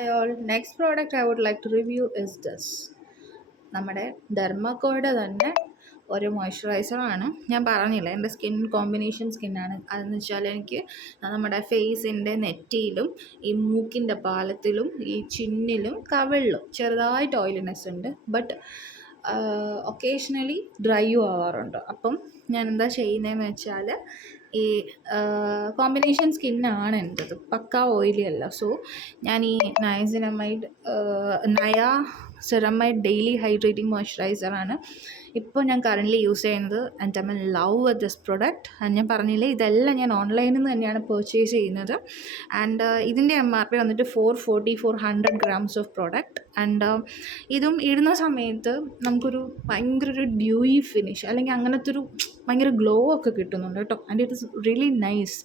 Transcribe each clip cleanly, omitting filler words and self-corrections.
Hi all. Next product I would like to review is this. നമ്മുടെ ഡെർമക്കോയുടെ തന്നെ ഒരു മോയ്സ്ചറൈസറാണ്. ഞാൻ പറഞ്ഞില്ല എൻ്റെ സ്കിൻ കോമ്പിനേഷൻ സ്കിന്നാണ്. അതെന്ന് വെച്ചാൽ എനിക്ക് നമ്മുടെ ഫേസിൻ്റെ നെറ്റിയിലും ഈ മൂക്കിൻ്റെ പാലത്തിലും ഈ ചിന്നിലും കവിളിലും ചെറുതായിട്ട് ഓയിലിനെസ് ഉണ്ട്. ബട്ട് ഒക്കേഷണലി ഡ്രൈയും ആവാറുണ്ട്. അപ്പം ഞാൻ എന്താ ചെയ്യുന്നതെന്ന് വെച്ചാൽ ഈ കോമ്പിനേഷൻ സ്കിന്നാണ് എൻ്റെത്, പക്ക ഓയിലി അല്ല. സോ ഞാൻ ഈ നയ സെറമൈഡ് ഡെയിലി ഹൈഡ്രേറ്റിംഗ് മോയ്സ്ചറൈസറാണ് ഇപ്പോൾ ഞാൻ കറൻ്റ്ലി യൂസ് ചെയ്യുന്നത്. And I M in love with this product. ഞാൻ പറഞ്ഞില്ലേ, ഇതെല്ലാം ഞാൻ ഓൺലൈനിൽ നിന്ന് തന്നെയാണ് പർച്ചേസ് ചെയ്യുന്നത്. ആൻഡ് ഇതിൻ്റെ MRP വന്നിട്ട് 400 grams ഓഫ് പ്രൊഡക്റ്റ്. ആൻഡ് ഇതും ഇടുന്ന സമയത്ത് നമുക്കൊരു ഭയങ്കര ഒരു ഡ്യൂയി ഫിനിഷ് അല്ലെങ്കിൽ അങ്ങനത്തെ ഒരു ഭയങ്കര ഗ്ലോ ഒക്കെ കിട്ടുന്നുണ്ട് കേട്ടോ. And it is really nice.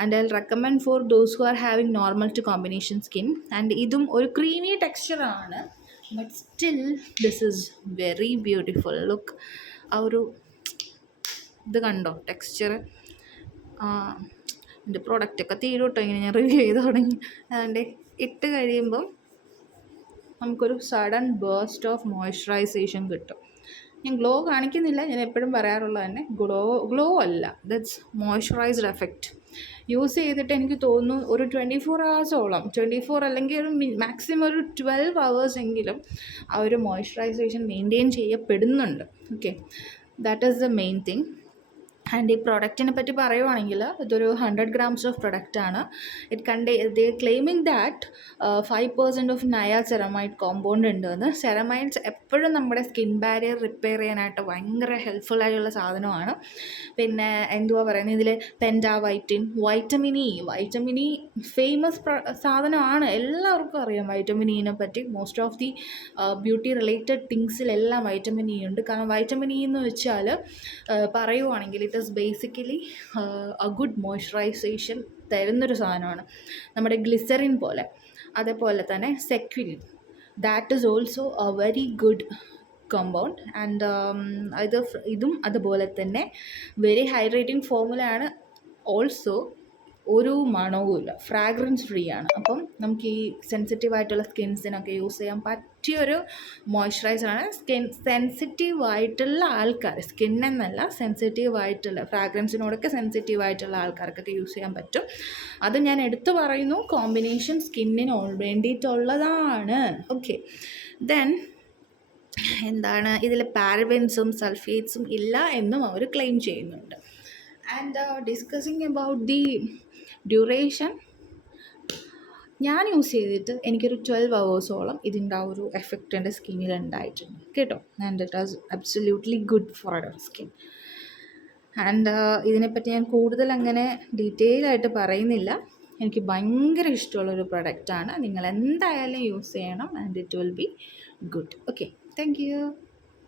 And I recommend for those who are having normal to combination skin. And ഇതും ഒരു ക്രീമി ടെക്സ്ചറാണ്, but still this is very beautiful. Look, ആ ഒരു ഇത് കണ്ടോ ടെക്സ്ചർ. എൻ്റെ പ്രോഡക്റ്റൊക്കെ തീരും കേട്ടോ ഇങ്ങനെ ഞാൻ റിവ്യൂ ചെയ്ത് തുടങ്ങി. അതുകൊണ്ട് ഇട്ട് കഴിയുമ്പം നമുക്കൊരു സഡൻ ബേസ്റ്റ് ഓഫ് മോയ്സ്ചറൈസേഷൻ കിട്ടും. ഞാൻ ഗ്ലോ കാണിക്കുന്നില്ല, ഞാൻ എപ്പോഴും പറയാറുള്ളത് തന്നെ ഗ്ലോ അല്ല, ദറ്റ്സ് മോയ്സ്ചറൈസ്ഡ് എഫക്റ്റ്. യൂസ് ചെയ്തിട്ട് എനിക്ക് തോന്നുന്നു ഒരു 24 hours 24 അല്ലെങ്കിൽ ഒരു മാക്സിമം ഒരു 12 hours എങ്കിലും ആ ഒരു മോയ്സ്ചറൈസേഷൻ മെയിൻറ്റെയിൻ ചെയ്യപ്പെടുന്നുണ്ട്. Okay, that is the main thing. And ഈ പ്രൊഡക്റ്റിനെ പറ്റി പറയുവാണെങ്കിൽ ഇതൊരു 100 grams ഓഫ് പ്രൊഡക്റ്റാണ്. ദേ ക്ലെയിമിങ് ദാറ്റ് 5% ഓഫ് നയ സെറമൈഡ് കോമ്പൗണ്ട് ഉണ്ടെന്ന്. സെറമൈഡ്സ് എപ്പോഴും നമ്മുടെ സ്കിൻ ബാരിയർ റിപ്പയർ ചെയ്യാനായിട്ട് ഭയങ്കര ഹെൽപ്ഫുള്ളായിട്ടുള്ള സാധനമാണ്. പിന്നെ എന്തുവാ പറയുന്നത്, ഇതിൽ വൈറ്റമിൻ ഇ ഫേമസ് സാധനമാണ്, എല്ലാവർക്കും അറിയാം വൈറ്റമിൻ ഇനെ പറ്റി. Most of the beauty related തിങ്സിലെല്ലാം വൈറ്റമിൻ ഇ ഉണ്ട്. കാരണം വൈറ്റമിൻ ഇ എന്ന് വെച്ചാൽ പറയുവാണെങ്കിൽ it is basically a good moisturisation തരുന്നൊരു സാധനമാണ്, നമ്മുടെ ഗ്ലിസറിൻ പോലെ. അതേപോലെ തന്നെ squalene, that is also a very good compound. And ഇതും അതുപോലെ തന്നെ വെരി ഹൈഡ്രേറ്റിംഗ് ഫോമുലയാണ്. ഓൾസോ ഒരു മണവുമില്ല, ഫ്രാഗ്രൻസ് ഫ്രീ ആണ്. അപ്പം നമുക്ക് ഈ സെൻസിറ്റീവായിട്ടുള്ള സ്കിൻസിനൊക്കെ യൂസ് ചെയ്യാൻ പറ്റിയൊരു മോയ്സ്ചറൈസറാണ്. സെൻസിറ്റീവായിട്ടുള്ള ആൾക്കാർ, സ്കിന്നെന്നല്ല, സെൻസിറ്റീവായിട്ടുള്ള ഫ്രാഗ്രൻസിനോടൊക്കെ സെൻസിറ്റീവായിട്ടുള്ള ആൾക്കാർക്കൊക്കെ യൂസ് ചെയ്യാൻ പറ്റും. അത് ഞാൻ എടുത്തു പറയുന്നു, കോമ്പിനേഷൻ സ്കിന്നിന് വേണ്ടിയിട്ടുള്ളതാണ്. ഓക്കെ, ദെൻ എന്താണ്, ഇതിൽ പാരബൻസും സൾഫേറ്റ്സും ഇല്ല എന്നും അവർ ക്ലെയിം ചെയ്യുന്നുണ്ട്. And discussing about the duration, ഞാൻ യൂസ് ചെയ്തിട്ട് എനിക്കൊരു 12 hours ഇതിൻ്റെ ആ ഒരു എഫക്റ്റ് എൻ്റെ സ്കിന്നിൽ ഉണ്ടായിട്ടുണ്ട് കേട്ടോ. And it was absolutely good for our skin. And ഇതിനെപ്പറ്റി ഞാൻ കൂടുതൽ അങ്ങനെ ഡീറ്റെയിൽ ആയിട്ട് പറയുന്നില്ല. എനിക്ക് ഭയങ്കര ഇഷ്ടമുള്ളൊരു പ്രൊഡക്റ്റാണ്. നിങ്ങൾ എന്തായാലും യൂസ് ചെയ്യണം. And it will be good. Okay, thank you.